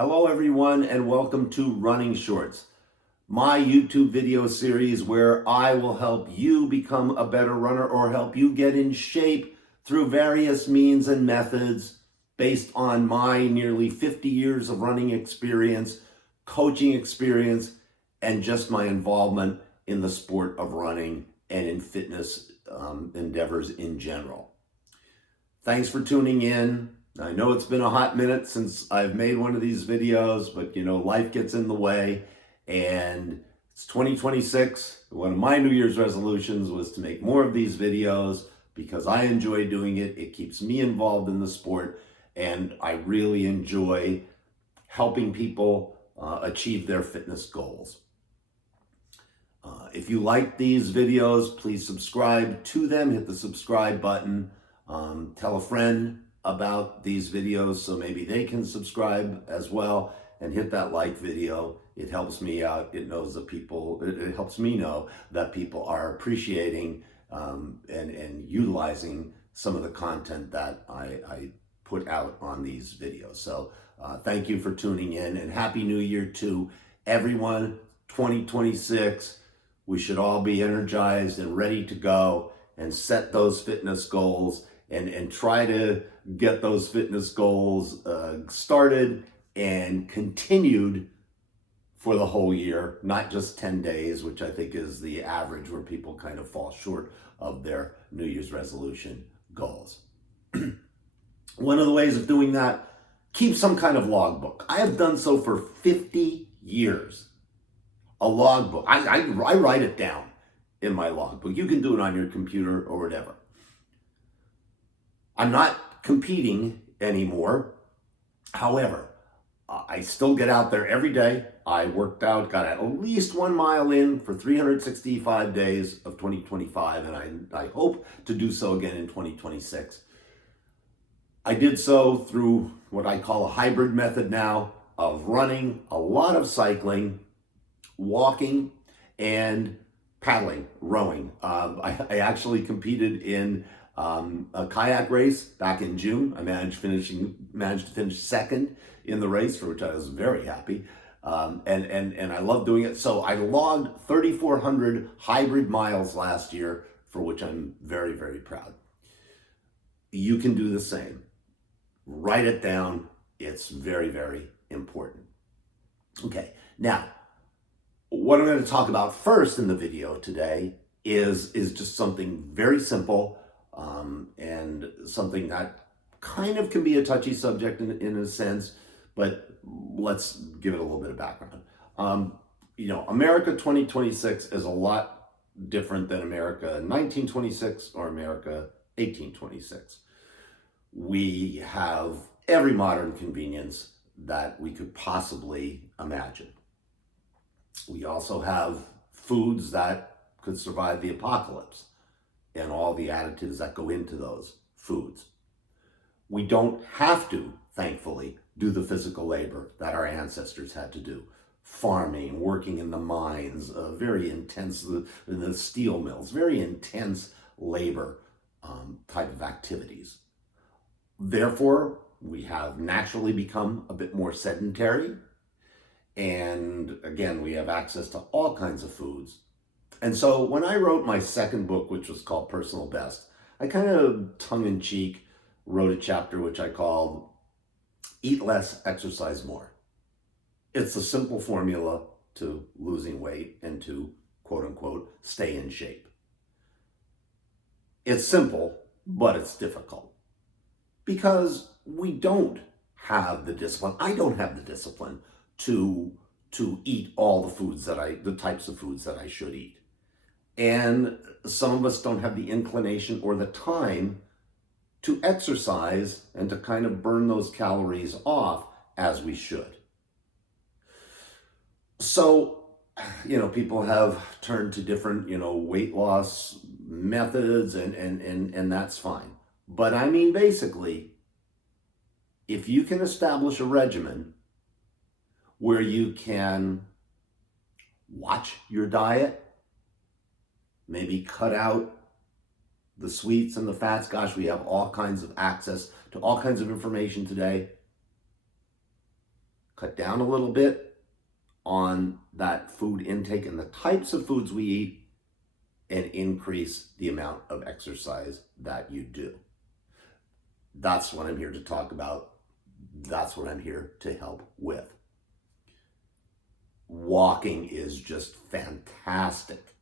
Hello everyone and welcome to Running Shorts, my YouTube video series where I will help you become a better runner or help you get in shape through various means and methods based on my nearly 50 years of running experience, coaching experience, and just my involvement in the sport of running and in fitness endeavors in general. Thanks for tuning in. I know it's been a hot minute since I've made one of these videos, but life gets in the way, and it's 2026. One of my New Year's resolutions was to make more of these videos because I enjoy doing it. It keeps me involved in the sport, and I really enjoy helping people achieve their fitness goals. If you like these videos, please subscribe to them. Hit the subscribe button. Tell a friend about these videos so maybe they can subscribe as well, and hit that like video. It helps me out. It helps me know that people are appreciating and utilizing some of the content that I put out on these videos. So thank you for tuning in, and Happy New Year to everyone. 2026, we should all be energized and ready to go and set those fitness goals and try to get those fitness goals started and continued for the whole year, not just 10 days, which I think is the average where people kind of fall short of their New Year's resolution goals. One of the ways of doing that, keep some kind of logbook. I have done so for 50 years. A logbook. I write it down in my logbook. You can do it on your computer or whatever. I'm not competing anymore. However, I still get out there every day. I worked out, got at least 1 mile in for 365 days of 2025, and I hope to do so again in 2026. I did so through what I call a hybrid method now of running, a lot of cycling, walking, and paddling, rowing. I actually competed in a kayak race back in June. I managed to finish second in the race, for which I was very happy. And I love doing it. So I logged 3,400 hybrid miles last year, for which I'm very, very proud. You can do the same. Write it down. It's very, very important. Okay, now, what I'm going to talk about first in the video today is just something very simple, and something that kind of can be a touchy subject in a sense, but let's give it a little bit of background. America 2026 is a lot different than America 1926 or America 1826. We have every modern convenience that we could possibly imagine. We also have foods that could survive the apocalypse and all the additives that go into those foods. We don't have to, thankfully, do the physical labor that our ancestors had to do. Farming, working in the mines, very intense, in the steel mills, very intense labor type of activities. Therefore, we have naturally become a bit more sedentary. And again, we have access to all kinds of foods. And so when I wrote my second book, which was called Personal Best, I kind of tongue-in-cheek wrote a chapter which I called Eat Less, Exercise More. It's a simple formula to losing weight and to, quote unquote, stay in shape. It's simple, but it's difficult because we don't have the discipline. I don't have the discipline to eat all the types of foods that I should eat. And some of us don't have the inclination or the time to exercise and to kind of burn those calories off as we should. So, people have turned to different, weight loss methods, and that's fine. But I mean, basically, if you can establish a regimen where you can watch your diet, maybe cut out the sweets and the fats. Gosh, we have all kinds of access to all kinds of information today. cut down a little bit on that food intake and the types of foods we eat, and increase the amount of exercise that you do. That's what I'm here to talk about. That's what I'm here to help with. Walking is just fantastic,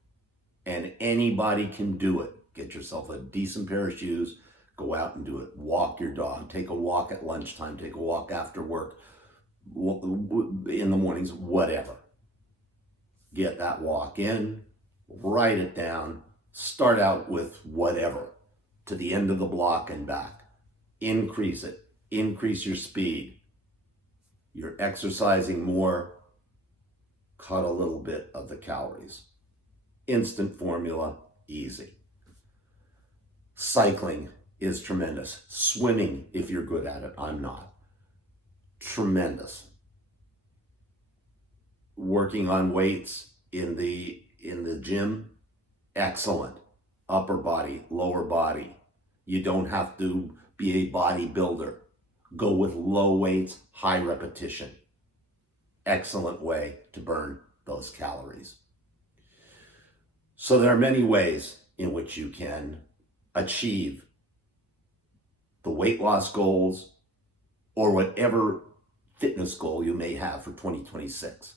and anybody can do it. Get yourself a decent pair of shoes, go out and do it. Walk your dog, take a walk at lunchtime, take a walk after work, in the mornings, whatever. Get that walk in, write it down, start out with whatever, to the end of the block and back. Increase it, increase your speed. You're exercising more, cut a little bit of the calories. Instant formula, easy. Cycling is tremendous. Swimming, if you're good at it, I'm not. Tremendous. Working on weights in the gym, excellent. Upper body, lower body. You don't have to be a bodybuilder. Go with low weights, high repetition. Excellent way to burn those calories. So there are many ways in which you can achieve the weight loss goals or whatever fitness goal you may have for 2026.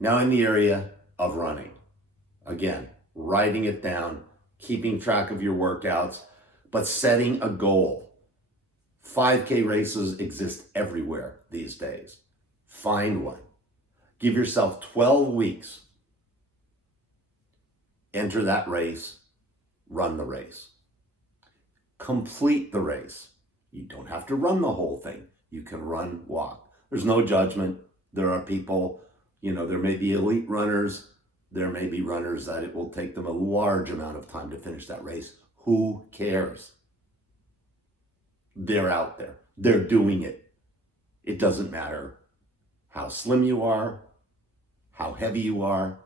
Now, in the area of running, again, writing it down, keeping track of your workouts, but setting a goal. 5K races exist everywhere these days. Find one. Give yourself 12 weeks. Enter that race, run the race. Complete the race. You don't have to run the whole thing. You can run, walk. There's no judgment. There are people, there may be elite runners. There may be runners that it will take them a large amount of time to finish that race. Who cares? They're out there. They're doing it. It doesn't matter how slim you are, how heavy you are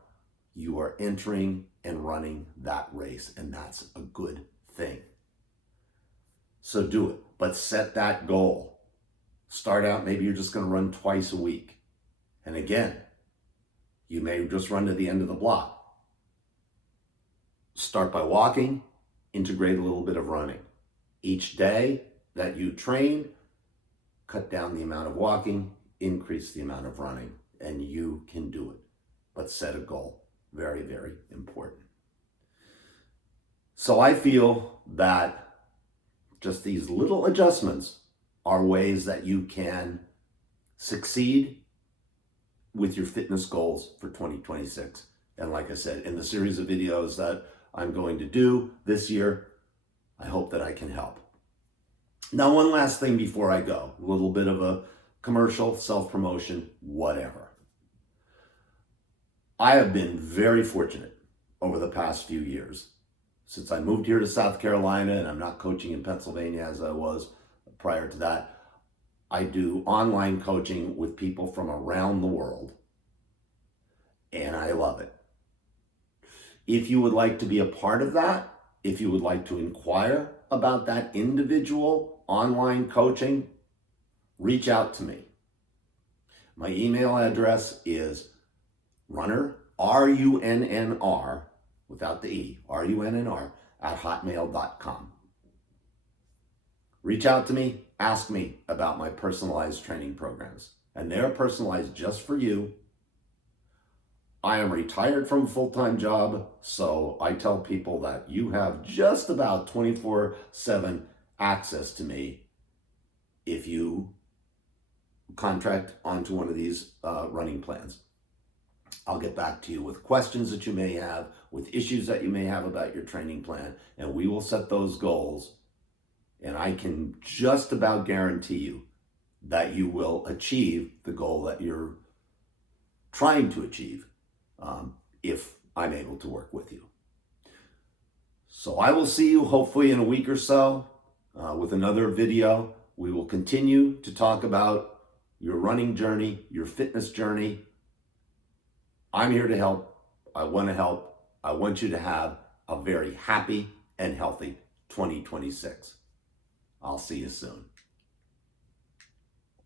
entering and running that race, and that's a good thing. So do it, but set that goal. Start out, maybe you're just going to run twice a week. And again, you may just run to the end of the block. Start by walking, integrate a little bit of running. Each day that you train, cut down the amount of walking, increase the amount of running, and you can do it. But set a goal. Very, very important. So I feel that just these little adjustments are ways that you can succeed with your fitness goals for 2026. And like I said, in the series of videos that I'm going to do this year, I hope that I can help. Now, one last thing before I go, a little bit of a commercial, self-promotion, whatever. I have been very fortunate over the past few years. Since I moved here to South Carolina, and I'm not coaching in Pennsylvania as I was prior to that, I do online coaching with people from around the world, and I love it. If you would like to be a part of that, if you would like to inquire about that individual online coaching, reach out to me. My email address is runner, R-U-N-N-R, without the E, R-U-N-N-R, @hotmail.com. Reach out to me, ask me about my personalized training programs. And they're personalized just for you. I am retired from a full-time job, so I tell people that you have just about 24/7 access to me if you contract onto one of these running plans. I'll get back to you with questions that you may have, with issues that you may have about your training plan, and we will set those goals. And I can just about guarantee you that you will achieve the goal that you're trying to achieve if I'm able to work with you. So I will see you hopefully in a week or so with another video. We will continue to talk about your running journey, your fitness journey. I'm here to help. I want to help. I want you to have a very happy and healthy 2026. I'll see you soon.